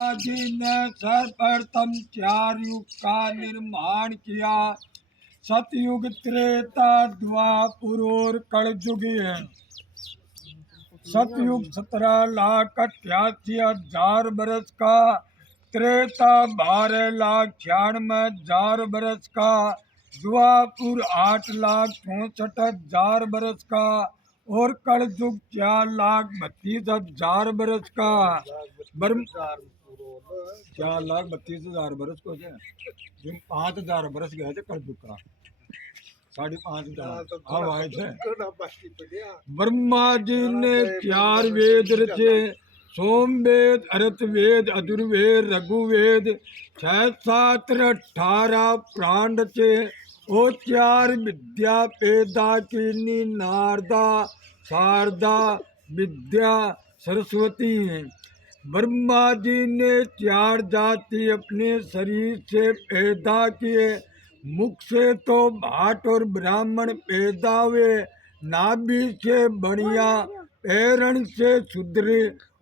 जी ने सर्वप्रथम 4 युग का निर्माण किया। सतयुग, त्रेता, द्वापर और कलयुग है। सतयुग 17,88,000 बरस का, त्रेता 12,96,000 बरस का, द्वापुर 8,64,000 बरस का और कलयुग 4,32,000 बरस का। 4,32,000 बरस को है। जिन 5,000 बरस गए थे कलयुग का, 5,500 अब आए थे। ब्रह्मा जी ने 4 वेद रचे। सोम वेद, अर्थवेद, अधुर्वेद, रघुवेद, 6, 7, 18 प्राण रचे और 4 विद्या पैदा कीनी, नारदा, शारदा, विद्या, सरस्वती। ब्रह्मा जी ने 4 जाति अपने शरीर से पैदा किए। मुख से तो भाट और ब्राह्मण पैदा हुए, नाभि से बढ़िया, पैरण से शूद्र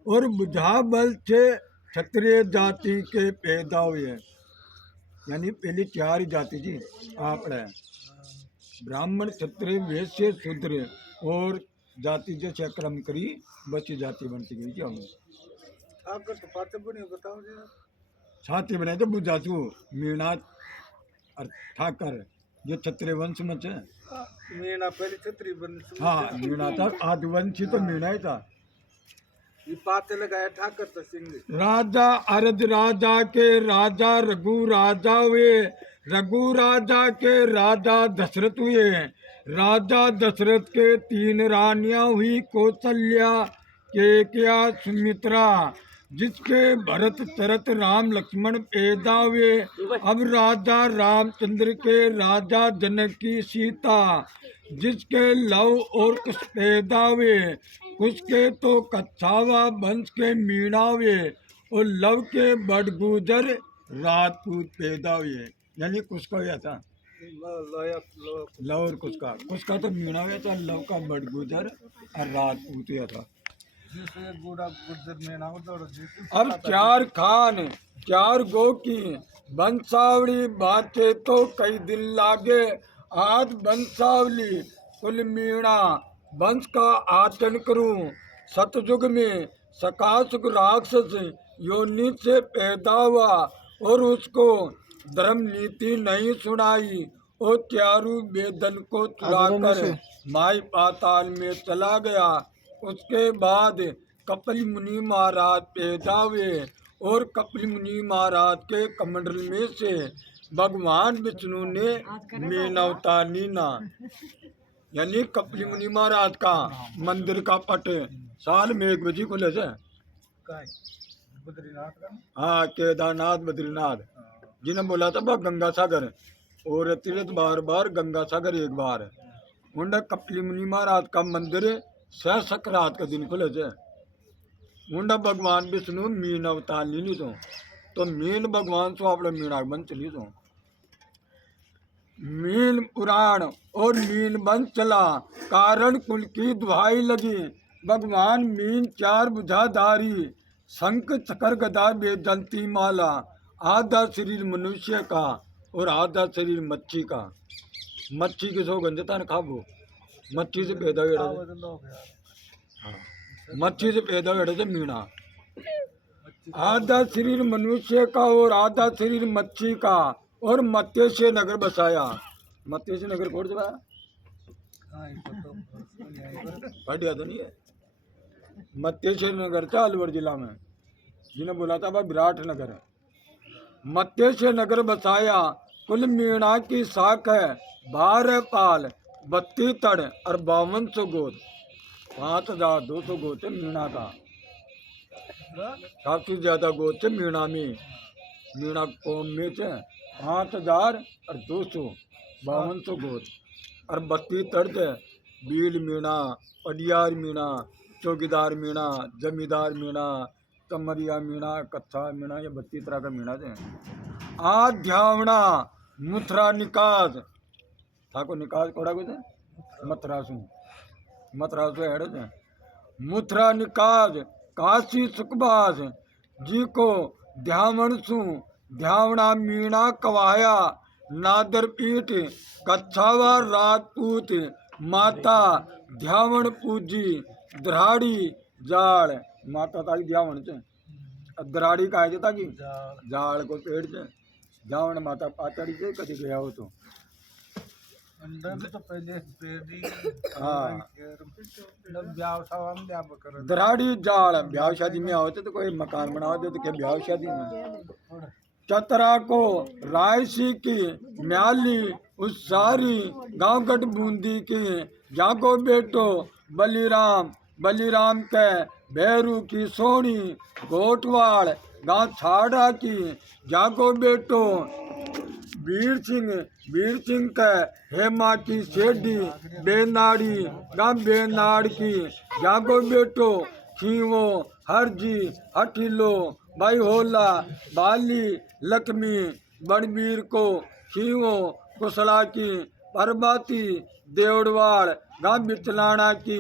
और बुझाबल से क्षत्रिय जाति के पैदा हुए। यानी पहली 4 ही जाति जी आप है, ब्राह्मण, क्षत्रिय, वैश्य, शूद्र और जाति जैसे क्रम करी बची जाति बनती गई। क्या आपका तो पात्र बने बताओ जी। छाती बने तो बुझाचू मीणा और ठाकर जो क्षत्रिय वंश में है। मीणा पहले क्षत्रिय वंश। हाँ, मीणा था आदिवंशी तो मीणा ही था। ये पाते लगाया ठाकर तो सिंह। राजा अरज राजा के राजा रघु राजा हुए। रघु राजा के राजा दशरथ हुए। राजा दशरथ के 3 रानियां हुई, कौशल्या, केकया, सुमित्रा, जिसके भरत शरत राम लक्ष्मण पैदा हुए। अब राजा रामचंद्र के राजा जनक की सीता, जिसके लव और कुश पैदा हुए। कुश के तो कच्छावा वंश के मीणा हुए और लव के बड़गुजर राजपूत पैदा हुए। यानी कुश का हुआ था लव और कुश का तो मीणा हुआ था, लव का बड़गुजर और राजपूत हुआ था। अब 4 खान 4 गो की बंसावली बाटे तो कई दिन लागे। आज बंसावली कुल मीणा वंश का आचरण करूं। सतयुग में सकासुक राक्षस योनि से पैदा हुआ और उसको धर्म नीति नहीं सुनाई और 4 वेदन को चुराकर माई पाताल में चला गया। उसके बाद कपिल मुनि महाराज पैदा हुए और कपिल मुनि महाराज के कमंडल में से भगवान विष्णु ने मीन अवतार लीना। यानी कपिल मुनि महाराज का मंदिर का पट साल में 1 बजे खुले थे। हाँ, केदारनाथ बद्रीनाथ जिन्हें बोला था गंगा सागर और तीर्थ बार गंगा सागर एक बार। उन्हें कपिल मुनि महाराज का मंदिर सकरात के दिन खुले थे। मुंडा भगवान विष्णु मीन अवतार ली तो मीन भगवान सो अपने मीना बन चली तो मीन पुराण और मीन बन चला, कारण कुल की दुहाई लगी। भगवान मीन 4 बुझाधारी, शंख चक्र गदा वेदंती माला, आधा शरीर मनुष्य का और आधा शरीर मच्छी का। मच्छी की सौगंधता न खाबो, मच्छी से पैदा हुए। मच्छी से पैदा हुए थे मीणा। आधा शरीर मनुष्य का और आधा शरीर मच्छी का और मत्स्य नगर बसाया। मत्स्य नगर कौन सा बढ़िया तो नहीं है। मत्स्य नगर था अलवर जिला में, जिन्हें बोला था विराट नगर है। मत्स्य नगर बसाया। कुल मीणा की शाख है 12 पाल, 32 तड़ और 5200 गोद। 5,200 गोद है मीणा का। सबसे ज्यादा गोद है मीणा में। मीणा कौम में से 5,200 5200 गोद और 32 तर्ज है। बील मीणा, पडियार मीणा, चौकीदार मीणा, जमींदार मीणा, कमरिया मीणा, कच्चा मीणा, ये 32 तरह का मीणा थे। आध्यावना, मुथरा निकास, ठाकुर निकास कोड़ा कुछ मतरासू हेड़े थे। मुथरा निकास काशी सुखबास जी को ध्यावण सु ध्यावणा मीणा कवाया नादर पीठ कच्छावा राजपूत माता ध्यावण पूजी द्राड़ी जाल माता ताकि ध्यावण चे द्राड़ी का है ताकि जाल को पेड़ चे ध्यावण माता पातड़ी से कभी गया हो तो अंदर तो पहले पेड़ी हाँ ब्याह सावा में ब्याह कर द्राड़ी जाल ब्याह शादी में होते तो कोई मकान बनाओ तो क्या ब्याह शादी में चतरा को रायसी की म्याली उस सारी गाँवगढ़ बूंदी की जागो बेटो बलिराम बलिराम के भैरू की सोनी गोटवाड़ गाँव छाड़ा की जागो बेटो वीर सिंह के हेमा की सेडी बेनाड़ी गाँव बेनाड़ की जागो बेटो खीवो हरजी हठिलो भाई होला बाली लक्ष्मी बड़वीर को खीवो कुशला की परबाती देवड़वाड़ गाँव बिचलाना की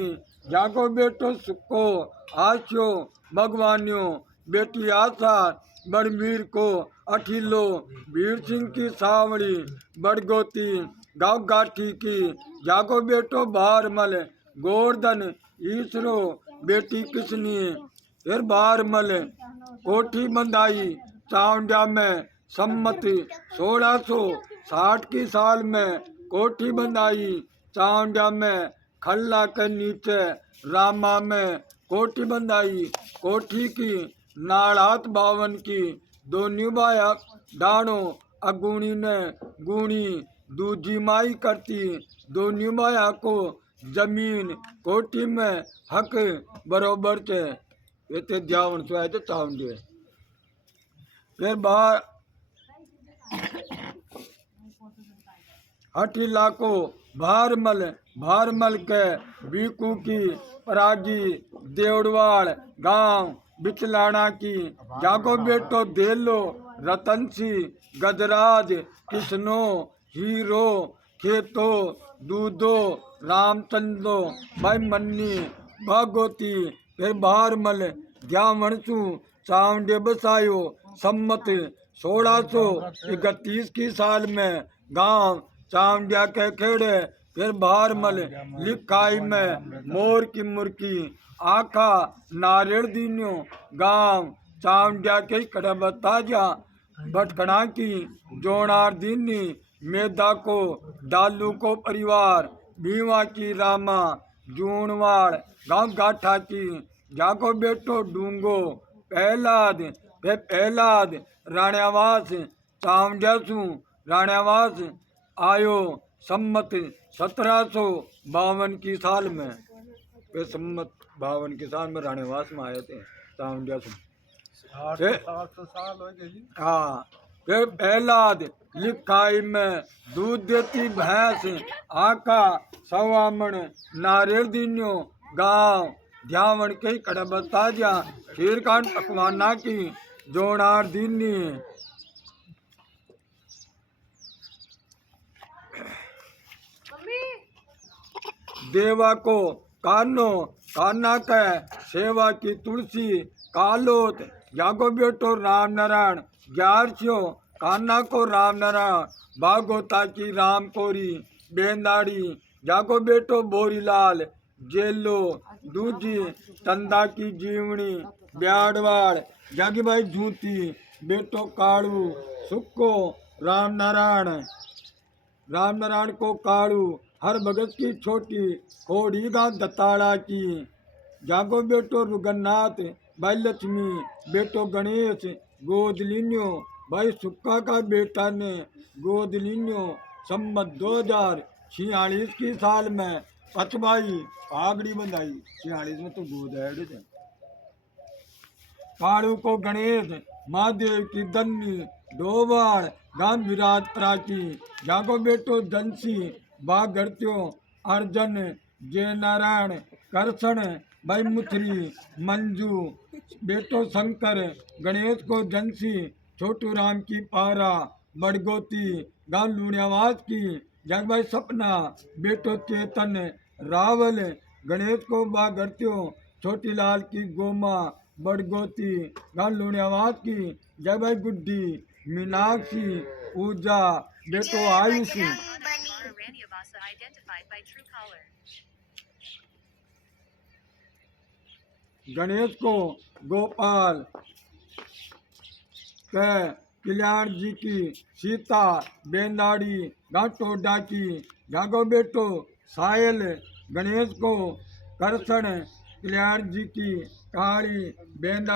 जागो बेटो सुको आशो भगवान्यो बेटी आशा बड़वीर को अठिलो वीर सिंह की सावड़ी बड़गोती गाँव गाठी की जागो बेटो बारमल गोवर्धन ईसरो बेटी किसनी फिर बारमल कोठी बंदाई चावंडा में सम्मत 1660 की साल में कोठी बंदाई चावंडा में खल्ला के नीचे रामा में कोठी बंदाई कोठी की नाड़ात बावन की दो निभाया डाणो अगुणी ने गुणी दूजी माई करती दो निभाया को जमीन कोठी में हक बरोबर चे ये ते ध्यान तो है तो चावंडे फिर बाहर हठीला को भारमल के बीकू की परागी देवड़वाड़ गांव बिचलाना की जागो बेटो देलो रतनसी गजराज किसनो हीरो खेतो दूधो रामचंद्रो भाई मन्नी भागोती फिर भारमल ध्यावणसु चावंडे बसायो सम्मत 1631 की साल में गांव चावंडिया के खेड़े फिर भारमल लिखाई में मोर की मुर्की आखा नारियल दीनियो गांव चावंडिया के कड़बताजा भटकना की जोनार दीनी मेधा को डालू को परिवार भीवा की रामा जूनवाड़ गांव गाठा की जागो बेटो डूंगो पहलाद राण्यावास चावंडियासु राण्यावास आयो सम्मत 1752 की साल में वे सम्मत 52 की साल में राण्यावास में आए थे चावंडियासु हाँ फिर पहलाद लिखाई में दूध देती भैंस आका सवामण नारियल दीनियो गांव ध्यावण के कड़बताजा खीरकांड पकवाना की जोनार दीनी देवा को कान्ना के सेवा की तुलसी कालोत जागो बेटो राम नारायण 1100 कान्ना को राम नारायण भागोता की राम कोरी बेंदाड़ी जागो बेटो बोरीलाल जेलो दूजी तंदा की जीवनी ब्याड़वाड़ जागी भाई झूठी बेटो काड़ू सुक्को राम नारायण को काड़ू हर भगत की छोटी खोड़ी गाँव दत्ताड़ा की जागो बेटो रुगन्नाथ भाई लक्ष्मी बेटो गणेश गोद लिन्यो भाई सुक्का का बेटा ने गोद लिन्यो सम्मत 2046 की साल में पचबाई पागड़ी बंधाई 46 में तो गोद है काड़ू को गणेश महादेव की दन्नी डोबाड़ गांव विराटपुरा की जागो बेटो दंसी बागरत्यो अर्जन जय नारायण करसण भाई मुथरी मंजू बेटो शंकर गणेश को जंसी छोटू राम की पारा बड़गोती गांव लूणियावास की जग भाई सपना बेटो चेतन रावल गणेश को बागरत्यो छोटी लाल की गोमा बड़गोती गांव लूणियावास की जय भाई गुड्डी मीनाक्षी पूजा बेटो Ayushi Raniabasa identified by Truecaller. Ganesh को गोपाल के कल्याण जी की सीता बेंदाड़ी घाटो डाकी जागो बेटो सायल गणेश को करसण कल्याण जी की काली बेंदा